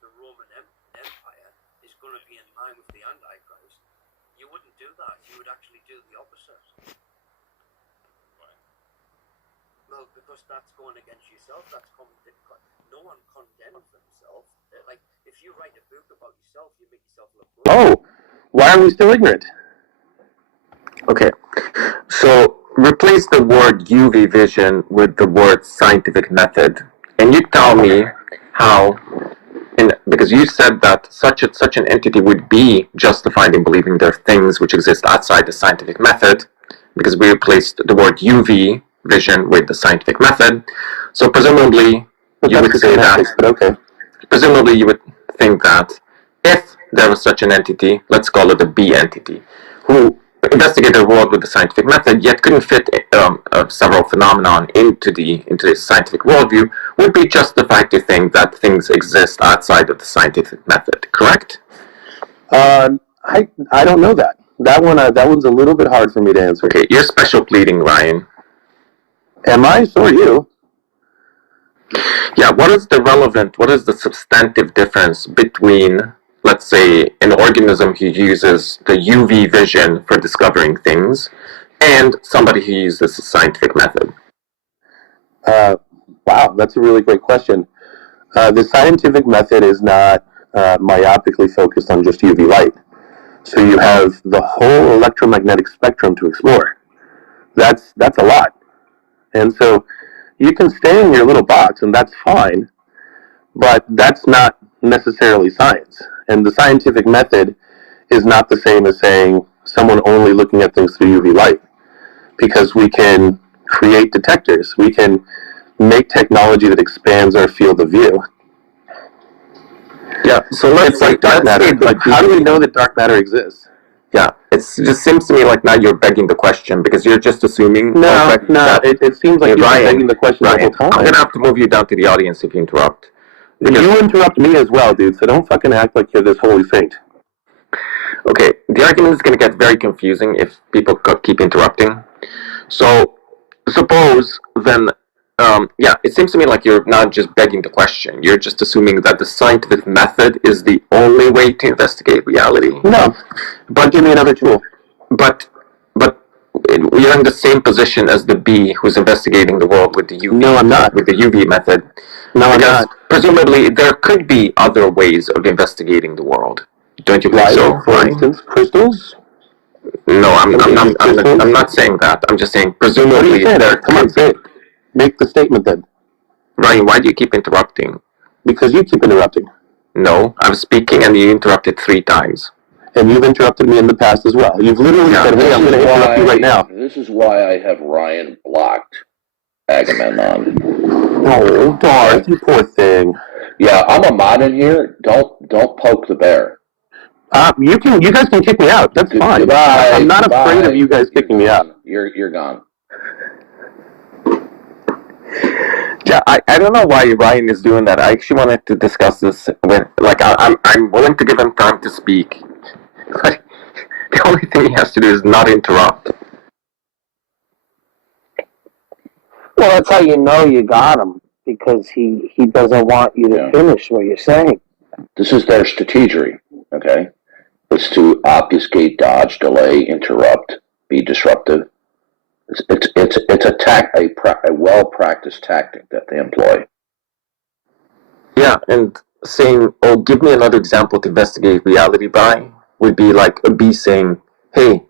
the Roman Empire is going to be in line with the Antichrist, you wouldn't do that. You would actually do the opposite. Why? Well, because that's going against yourself. No one condemns themselves. Like, if you write a book about yourself, you make yourself look good. Oh, why are we still ignorant? Okay, so replace the word UV vision with the word scientific method, and you tell me how, because you said that such an entity would be justified in believing there are things which exist outside the scientific method, because we replaced the word UV vision with the scientific method. So presumably you would say that. But okay. Presumably you would think that if there was such an entity, let's call it a B entity, who investigated the world with the scientific method, yet couldn't fit several phenomenon into the scientific worldview, would be justified to think that things exist outside of the scientific method. Correct? I don't know that. That one's a little bit hard for me to answer. Okay, you're special pleading, Ryan. Am I? So are you. Yeah, what is the substantive difference between, let's say, an organism who uses the UV vision for discovering things and somebody who uses the scientific method? Wow, that's a really great question. The scientific method is not myopically focused on just UV light. So you have the whole electromagnetic spectrum to explore. That's a lot. And so you can stay in your little box, and that's fine, but that's not necessarily science. And the scientific method is not the same as saying someone only looking at things through UV light, because we can create detectors. We can make technology that expands our field of view. Yeah, so it's like dark matter. Like, how do we know that dark matter exists? Yeah, it just seems to me like now you're begging the question, because you're just assuming. No, it seems like you're begging the question the whole time. I'm gonna have to move you down to the audience if you interrupt. You interrupt me as well, dude, so don't fucking act like you're this holy saint. Okay, the argument is gonna get very confusing if people keep interrupting. So, suppose then, it seems to me like you're not just begging the question, you're just assuming that the scientific method is the only way to investigate reality. No, but give me another tool. But you're in the same position as the bee who's investigating the world with the UV. No, I'm not. With the UV method. No, I'm not. Presumably, there could be other ways of investigating the world. Don't you think so? For instance, crystals? No, I'm not saying that. I'm just saying, presumably... What are you saying? Come on, say it. Make the statement then. Ryan, why do you keep interrupting? Because you keep interrupting. No, I'm speaking and you interrupted 3 times. And you've interrupted me in the past as well. You've literally said, hey, I'm going to interrupt you right now. This is why I have Ryan blocked Agamemnon. Oh, Darth, you poor thing. Yeah, I'm a mod in here. Don't poke the bear. You guys can kick me out. That's fine. Goodbye, I'm not afraid of you guys kicking me out. You're gone. Yeah, I don't know why Ryan is doing that. I actually wanted to discuss this with, I'm willing to give him time to speak. Like, the only thing he has to do is not interrupt. Well, that's how you know you got him, because he doesn't want you to finish what you're saying. This is their strategy, okay? It's to obfuscate, dodge, delay, interrupt, be disruptive. It's a well-practiced tactic that they employ. Yeah, and saying, oh, give me another example to investigate reality by, would be like a bee saying, hey,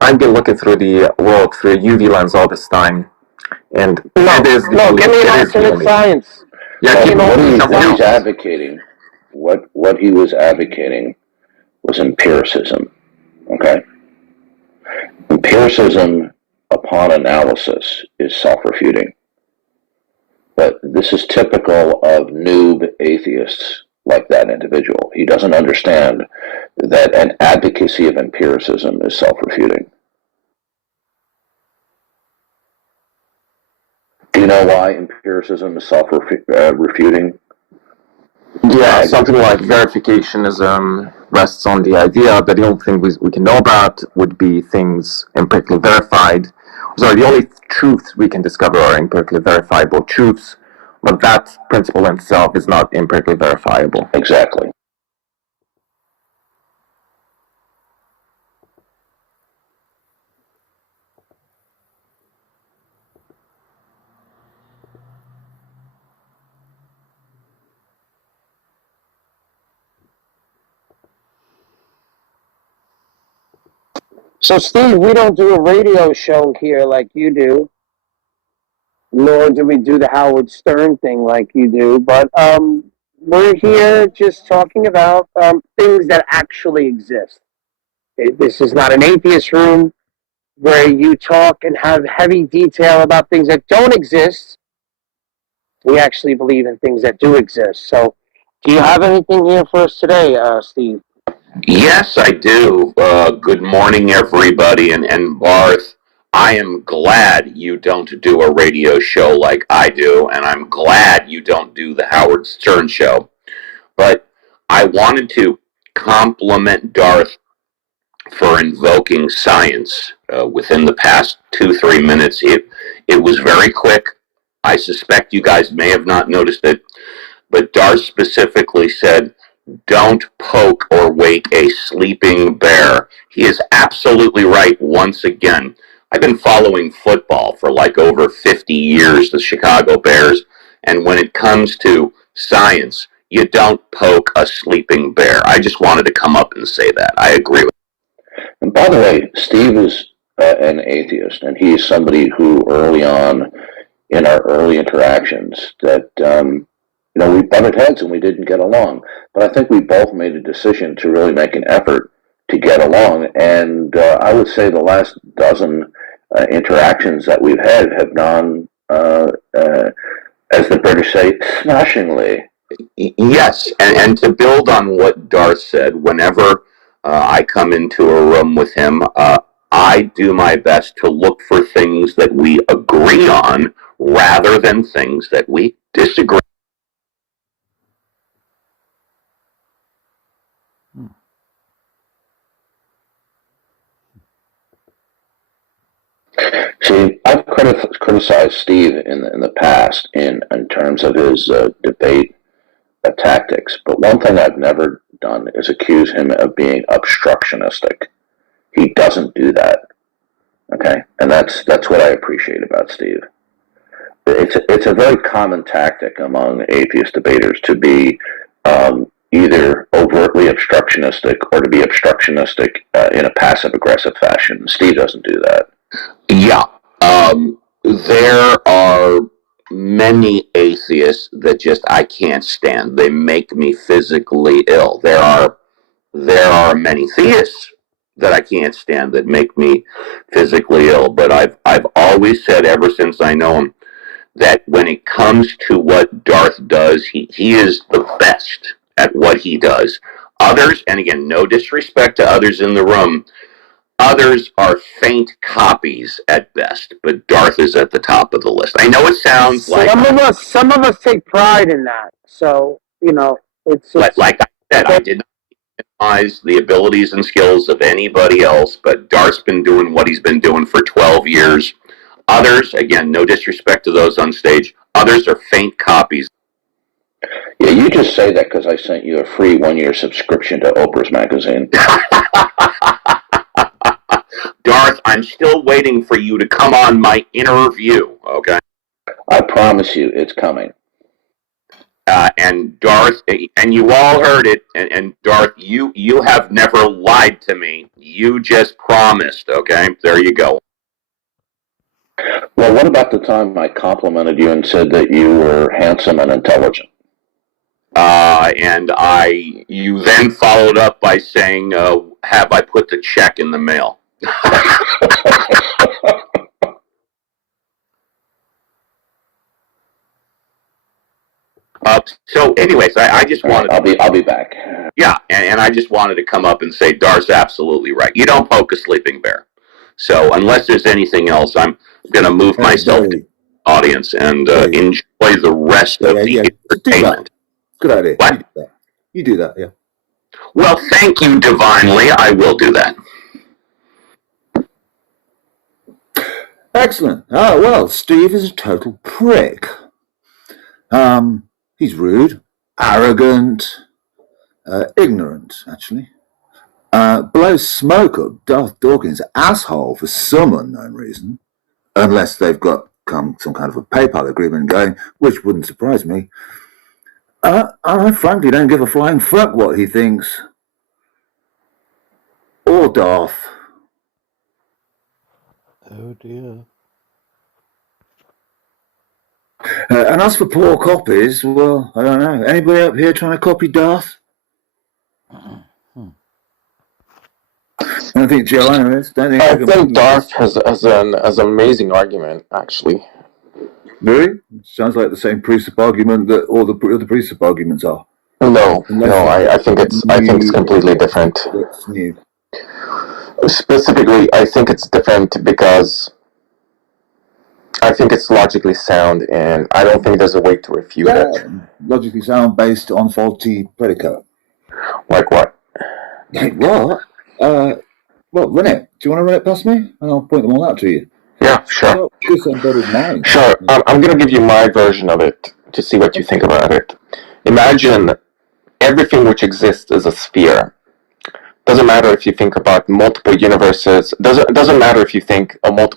I've been looking through the world through a UV lens all this time, and give me an alternate science. Yeah, what he was advocating was empiricism, okay? Empiricism upon analysis is self-refuting. But this is typical of noob atheists like that individual. He doesn't understand that an advocacy of empiricism is self-refuting. Do you know why empiricism is self-refuting? Yeah, something like verificationism rests on the idea that the only thing we can know about would be things empirically verified. So the only truths we can discover are empirically verifiable truths, But that principle in itself is not empirically verifiable. Exactly. So, Steve, we don't do a radio show here like you do, nor do we do the Howard Stern thing like you do, but we're here just talking about things that actually exist. This is not an atheist room where you talk and have heavy detail about things that don't exist. We actually believe in things that do exist. So, do you have anything here for us today, Steve? Yes, I do. Good morning, everybody. And Barth, I am glad you don't do a radio show like I do, and I'm glad you don't do the Howard Stern show. But I wanted to compliment Darth for invoking science within the past 2-3 minutes. It was very quick. I suspect you guys may have not noticed it, but Darth specifically said, "Don't poke or wake a sleeping bear." He is absolutely right once again. I've been following football for like over 50 years, the Chicago Bears, and when it comes to science, you don't poke a sleeping bear. I just wanted to come up and say that. I agree with And by the way, Steve is an atheist, and he is somebody who early on in our early interactions that, we butted heads and we didn't get along. But I think we both made a decision to really make an effort to get along. And I would say the last dozen interactions that we've had have gone, as the British say, smashingly. Yes, and to build on what Darth said, whenever I come into a room with him, I do my best to look for things that we agree on rather than things that we disagree. See, I've criticized Steve in the past in terms of his debate tactics, but one thing I've never done is accuse him of being obstructionistic. He doesn't do that. Okay, and that's what I appreciate about Steve. It's a very common tactic among atheist debaters to be either overtly obstructionistic or to be obstructionistic in a passive aggressive fashion. Steve doesn't do that. Yeah, there are many atheists that just I can't stand. They make me physically ill. There are many theists that I can't stand that make me physically ill. But I've always said ever since I know him that when it comes to what Darth does, he is the best at what he does. Others, and again, no disrespect to others in the room, others are faint copies at best, but Darth is at the top of the list. I know it sounds like Some of us take pride in that. So it's like I said, I did not minimize the abilities and skills of anybody else, but Darth's been doing what he's been doing for 12 years. Others, again, no disrespect to those on stage, others are faint copies. Yeah, you just say that because I sent you a free 1-year subscription to Oprah's magazine. Darth, I'm still waiting for you to come on my interview, okay? I promise you it's coming. And Darth, and you all heard it, and Darth, you have never lied to me. You just promised, okay? There you go. Well, what about the time I complimented you and said that you were handsome and intelligent? And you then followed up by saying, have I put the check in the mail? So anyways, I just wanted... I'll be back. Yeah, and I just wanted to come up and say, Dar's absolutely right. You don't poke a sleeping bear. So unless there's anything else, I'm going to move myself to the audience and enjoy the rest of the entertainment. Good idea. What? You do that, yeah. Well, thank you, divinely. I will do that. Excellent. Oh, well, Steve is a total prick. He's rude, arrogant, ignorant, actually. Blows smoke up Darth Dawkins' asshole for some unknown reason, unless they've got some kind of a PayPal agreement going, which wouldn't surprise me. I frankly don't give a flying fuck what he thinks. Or Darth. Oh dear. And as for poor copies, well, I don't know. Anybody up here trying to copy Darth? I don't think Joanna is. Don't think I can think Darth has an amazing argument, actually. Really? Sounds like the same precept argument that all the other precept arguments are. No, I think it's completely different. What's new? Specifically, I think it's different because I think it's logically sound, and I don't think there's a way to refute it. Logically sound based on faulty predicate. Like what? Like what? Well, run it. Do you want to run it past me? And I'll point them all out to you. Yeah, sure. This embedded mind. Sure. I'm going to give you my version of it to see what you think about it. Imagine everything which exists is a sphere. Doesn't matter if you think about multiple universes. Doesn't matter if you think a multiple